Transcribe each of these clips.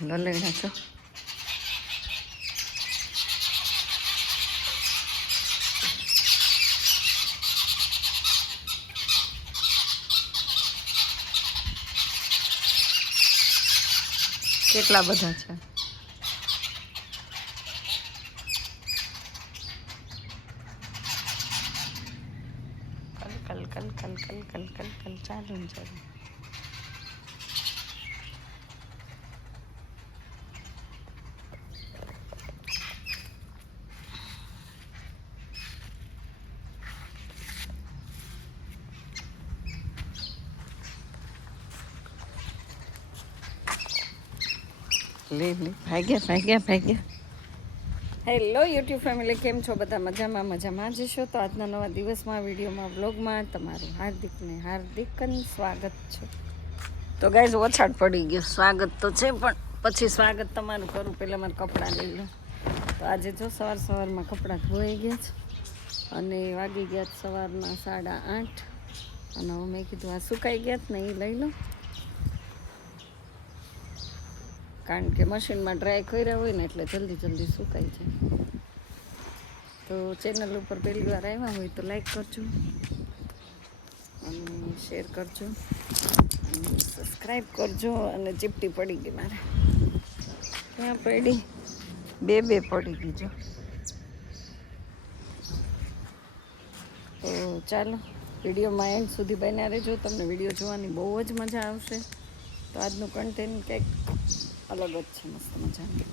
લલેડા છો કેટલા બધા છે. કલ કલ કલ કલ કલ કલ કલ ચાલુ ચાલુ. લે લે ભાગ્યા ભાગ્યા ભાગ્યા. હેલો યુટ્યુબ ફેમિલી, કેમ છો બધા? મજામાં જશો તો આજના નવા દિવસમાં વિડીયોમાં વ્લોગમાં તમારું હાર્દિક સ્વાગત છે. તો ગાઈઝ ઓછાડ પડી ગયો, સ્વાગત તો છે પણ પછી સ્વાગત તમારું કરું, પહેલાં મારે કપડાં લઈ લો. તો આજે જો સવારમાં કપડાં ધોઈ ગયા છે અને વાગી ગયા સવારના 8:30 અને મેં કીધું આ સુકાઈ ગયા ને એ લઈ લો, કારણ કે મશીનમાં ડ્રાય કર્યા હોય ને એટલે જલ્દી સુકાઈ જાય. તો ચેનલ ઉપર પહેલી વાર આવ્યા હોય તો લાઈક કરજો અને શેર કરજો અને સબસ્ક્રાઈબ કરજો. અને ચીપટી પડી ગઈ મારે, ક્યાં પડી? બે પડી ગઈ જો. તો ચાલો વિડીયોમાં એન્ડ સુધી બન્યા રહેજો, તમને વિડીયો જોવાની બહુ જ મજા આવશે. તો આજનું કન્ટેન્ટ કંઈક અલગ જ છે, મસ્ત મજાનું.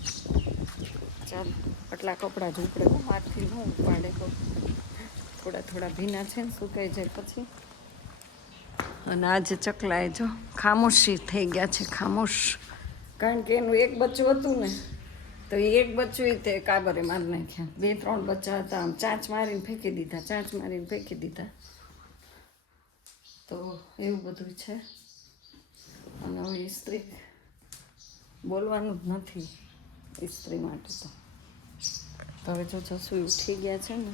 ચાલો આટલા કપડાં ઝૂપડે મારથી ન ઉપાડે, થોડા ભીના છે ને સુકાઈ જાય પછી. અને આજે ચકલાએ જો ખામોશી થઈ ગયા છે, ખામોશ, કારણ કે એનું એક બચ્ચું હતું ને, તો એ એક બચ્ચું તે કાબરે મારી નાખ્યા. 2-3 બચ્ચા હતા, આમ ચાંચ મારીને ફેંકી દીધા. તો એવું બધું છે. અને હવે સ્ત્રી બોલવાનું જ નથી ઇસ્ત્રી માટે. તો હવે જો જસું ઉઠી ગયા છે ને,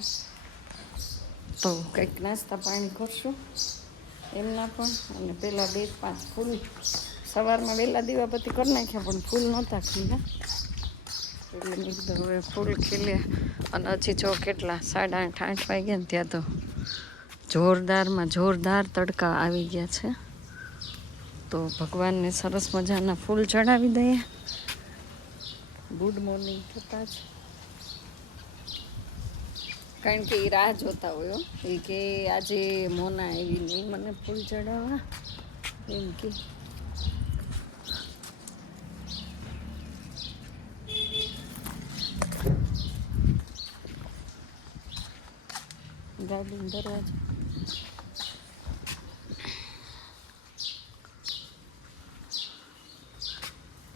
તો કંઈક નાસ્તા પાણી કરશું એમના પણ. અને પહેલાં 2-5 ફૂલ સવારમાં વહેલા દીવાબત્તી કરી નાખ્યા, પણ ફૂલ નહોતા ખીલ્યા એટલે મેં કીધું હવે ફૂલ ખીલ્યા. અને હજી જો કેટલા 8:30 વાગ્યા ને ત્યાં તો જોરદાર તડકા આવી ગયા છે. તો ભગવાનને સરસ મજાના ફૂલ ચડાવી દઈએ ગુડ મોર્નિંગ થતા જ, કારણ કે એ રાહ જોતા હોય એ કે આજે મોના આવી નહીં મને ફૂલ ચડાવવા એમ કે. ગાડીનો દરવાજો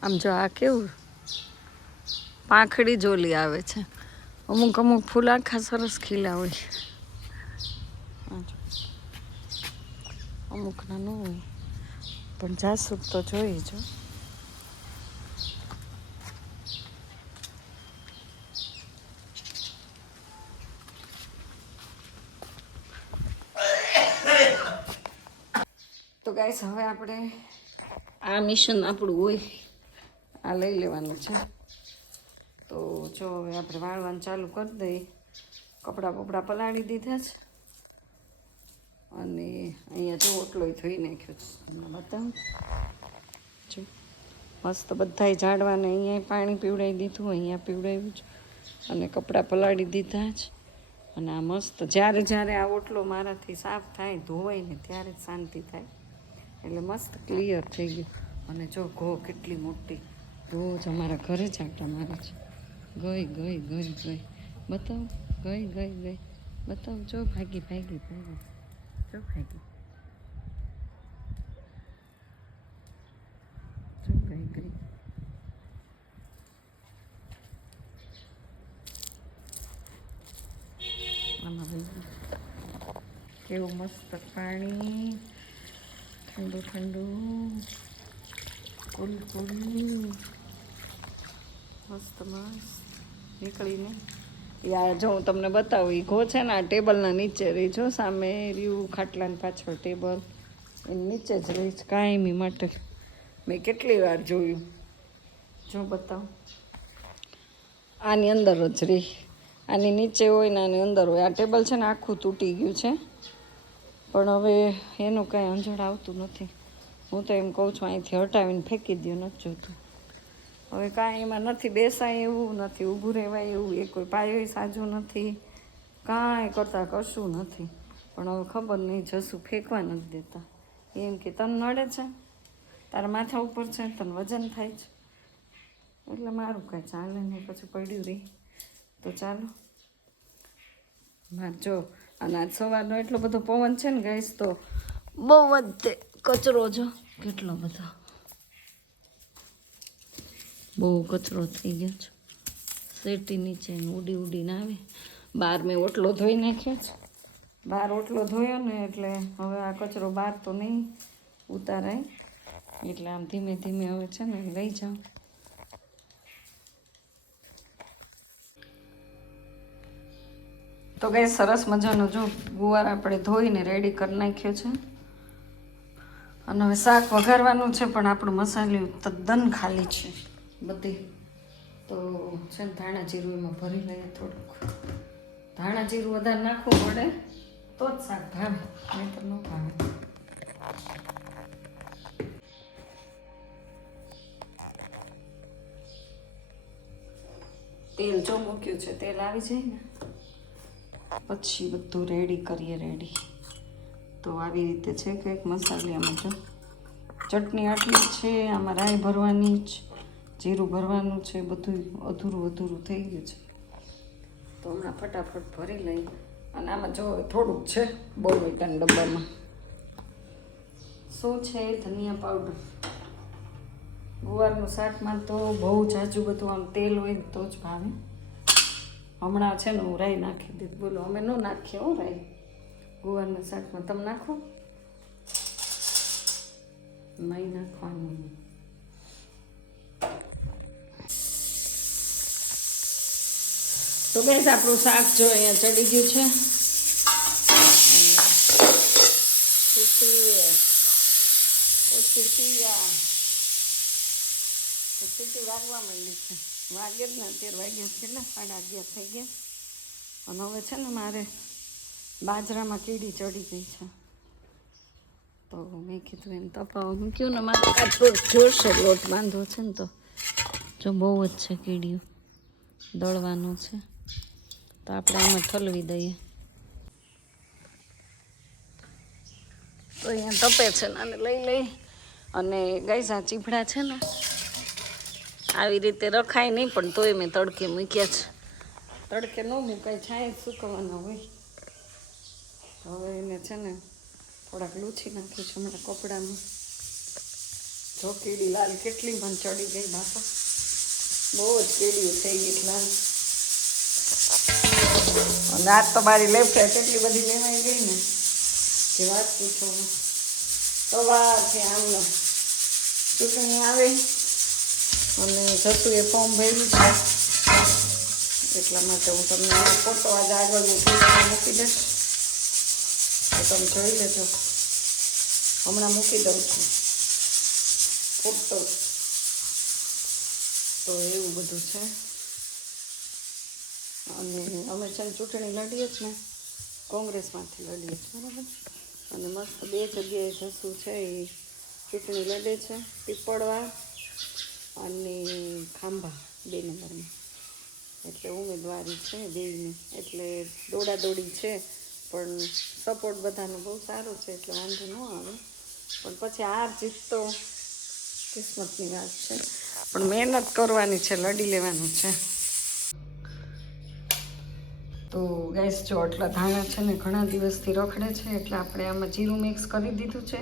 આમ જો, આ કેવું પાંખડી જોલી આવે છે. અમુક ફૂલ આખા સરસ ખીલા હોય, અમુકના ન હોય, પણ જાસૂદ તો જોઈ જો. તો ગાઈસ હવે આપણે આ મિશન આપણું હોય આ લઈ લેવાનું છે. તો જો હવે આપણે વાળવાનું ચાલુ કરી દઈએ. કપડાં પલાળી દીધા છે અને અહીંયા જો ઓટલોય ધોઈ નાખ્યો છે, તમને બતાવું જો. મસ્ત બધાય ઝાડવાને અહીંયા પાણી પીવડાવી દીધું, અહીંયા પીવડાવ્યું છે અને કપડાં પલાળી દીધા જ. અને આ મસ્ત જ્યારે આ ઓટલો મારાથી સાફ થાય ધોવાય ને ત્યારે જ શાંતિ થાય, એટલે મસ્ત ક્લિયર થઈ ગયું. અને જો ઘો કેટલી મોટી, રોજ અમારા ઘરે જ આટા મારે છે. ગઈ બતાવ, ગઈ બતાવ. જો ભાગી જો ભાગી, જો ગઈ. આમાં ભાઈ કેવું મસ્ત પાણી, ઠંડુ કુલ મસ્ત નીકળીને. યાર જો હું તમને બતાવું, એ ઘો છે ને આ ટેબલના નીચે રહી. જો સામે રહ્યું ખાટલાની પાછળ ટેબલ, એની નીચે જ રહી છે કાયમી માટે. મેં કેટલી વાર જોયું, જો બતાવો, આની અંદર જ રહી, આની નીચે હોય ને આની અંદર હોય. આ ટેબલ છે ને આખું તૂટી ગયું છે, પણ હવે એનું કાંઈ અંજળ આવતું નથી. હું તો એમ કહું છું અહીંથી હટાવીને ફેંકી દો, નથી જોતું. હવે કાંઈ એમાં નથી બેસાય એવું, નથી ઊભું રહેવાય એવું, એ કોઈ પાયો સાજો નથી, કાંઈ કરતાં કશું નથી. પણ હવે ખબર નહીં, જસું ફેંકવા નથી દેતા. એમ કે તને નડે છે, તારા માથા ઉપર છે, તને વજન થાય છે, એટલે મારું કાંઈ ચાલે નહીં, પછી પડ્યું રહી. તો ચાલો માર જો, અને આજ સવારનો એટલો બધો પવન છે ને ગાઈસ, તો બહુ જ કચરો જો કેટલો બધો, બહુ કચરો થઈ ગયો છે. શેટી નીચે ઉડી ઉડીને આવે. બહાર મેં ઓટલો ધોઈ નાખ્યો છે, બહાર ઓટલો ધોયો ને એટલે હવે આ કચરો બહાર તો નહીં ઉતારાય, એટલે આમ ધીમે ધીમે હવે છે ને લઈ જાઉં. તો ગાઈસ સરસ મજાનો જો ગુવાર આપણે ધોઈને રેડી કરી નાખ્યો છે, અને હવે શાક વઘારવાનું છે, પણ આપણું મસાલું તદ્દન ખાલી છે બધી. તો છે ને ધાણા જીરું એમાં ભરી લઈએ. થોડુંક ધાણા જીરું વધારે નાખવું પડે તો જ શાક ભાવે, નહીં તો ન ભાવે. તેલ જો મૂક્યું છે, તેલ આવી જાય ને પછી બધું રેડી કરીએ. રેડી તો આવી રીતે છે કંઈક મસાલામાં જો ચટણી આટલી છે, આમાં રાઈ ભરવાની જ, જીરું ભરવાનું છે, બધું અધૂરું અધૂરું થઈ ગયું છે. તો હમણાં ફટાફટ ભરી લઈ. અને આમાં જો થોડુંક છે બોર્નવિટાના ડબ્બામાં, શું છે ધનિયા પાવડર. ગુવારનું શાકમાં તો બહુ જાજુ બધું આમ તેલ હોય તો જ ભાવે. હમણાં છે ને હું રાઈ નાખી દીધી. બોલો અમે ન નાખીએ હો રાઈ ગુવારના શાકમાં, તમે નાખો? નહીં નાખવાનું. તો ગાઈસ આપણું શાક જો અહીંયા ચડી ગયું છે, સીટી વાગવા માંડી છે. વાગે જ ને, અત્યારે વાગ્યા કેટલા 11:30 થઈ ગયા. અને હવે છે ને મારે બાજરામાં કીડી ચડી ગઈ છે, તો મેં કીધું એને તપાવવા મૂક્યું ને. મારે આ થોડુંક જોરશે લોટ બાંધવો છે ને, તો જો બહુ જ છે કીડીઓ, દળવાનું છે. તો આપણે આમાં ઠલવી દઈએ. તો અહીંયા તપે છે ને, આને લઈ અને ગાઈસ આ ચીભડા છે ને આવી રીતે રખાય નહીં, પણ તોય મેં તડકે મૂક્યા છે. તડકે ન મૂકાય, છાંય સૂકવવાના હોય. હવે એને છે ને થોડાક લૂછી નાખી છે હમણાં કપડામાં. જો કીડી લાલ કેટલી મને ચડી ગઈ બાપા, બહુ જ કીડીઓ થઈ ગઈ લાલ. અને આજ તો મારી લેફ્ટ કેટલી બધી લેવાઈ ગઈ ને કે વાત પૂછો. સવારથી આમનો ચૂંટણી આવે અને જતું એ ફોર્મ ભર્યું છે, એટલા માટે હું તમને ફોટો આજે આગળનો મૂકી દઈશ, તો તમે જોઈ લેજો. હમણાં મૂકી દઉં છું ફોટો. તો એવું બધું છે. અને અમે છે ને ચૂંટણી લડીએ જ ને, કોંગ્રેસમાંથી લડીએ છીએ બરાબર. અને મસ્ત 2 જગ્યાએ જશું છે એ ચૂંટણી લડે છે, પીપળવા અને ખાંભા 2 નંબરમાં. એટલે ઉમેદવારી છે બેયની, એટલે દોડાદોડી છે, પણ સપોર્ટ બધાનો બહુ સારો છે, એટલે વાંધો ન આવે. પણ પછી હાર જીત તો કિસ્મતની વાત છે, પણ મહેનત કરવાની છે, લડી લેવાનું છે. તો ગેસ જો આટલા ધાણા છે ને ઘણા દિવસથી રખડે છે, એટલે આપણે આમાં જીરું મિક્સ કરી દીધું છે.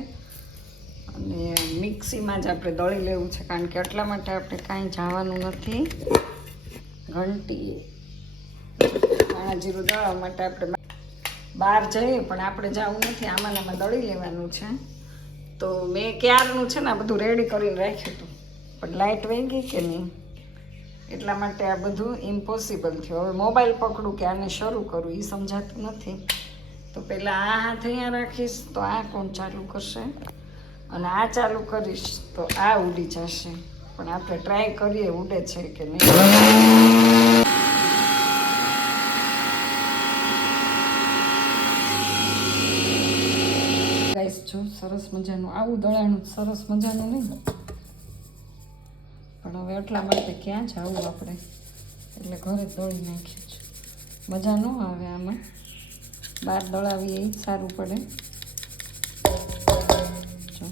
અને મિક્સીમાં જ આપણે દળી લેવું છે, કારણ કે એટલા માટે આપણે કાંઈ જવાનું નથી. ઘંટી ધાણા જીરું દળવા માટે આપણે બહાર જઈએ, પણ આપણે જવું નથી, આમાં દળી લેવાનું છે. તો મેં ક્યારનું છે ને આ બધું રેડી કરીને રાખ્યું હતું, પણ લાઇટ વહી ગઈ કે નહીં, એટલા માટે આ બધું ઇમ્પોસિબલ થયું. હવે મોબાઈલ પકડું કે આને શરૂ કરું એ સમજાતું નથી. તો પહેલાં આ હાથ અહીંયા રાખીશ તો આ કોણ ચાલુ કરશે, અને આ ચાલુ કરીશ તો આ ઉડી જશે. પણ આપણે ટ્રાય કરીએ ઉડે છે કે નહીં. ગાઈસ જો સરસ મજાનું આવું દળાનું સરસ મજાનું નહીં પણ હવે એટલા માટે ક્યાં જવું આપણે એટલે ઘરે જ દળી નાખ્યું છે. મજા ન આવે આમાં, બહાર દળાવીએ એ જ સારું પડે. જો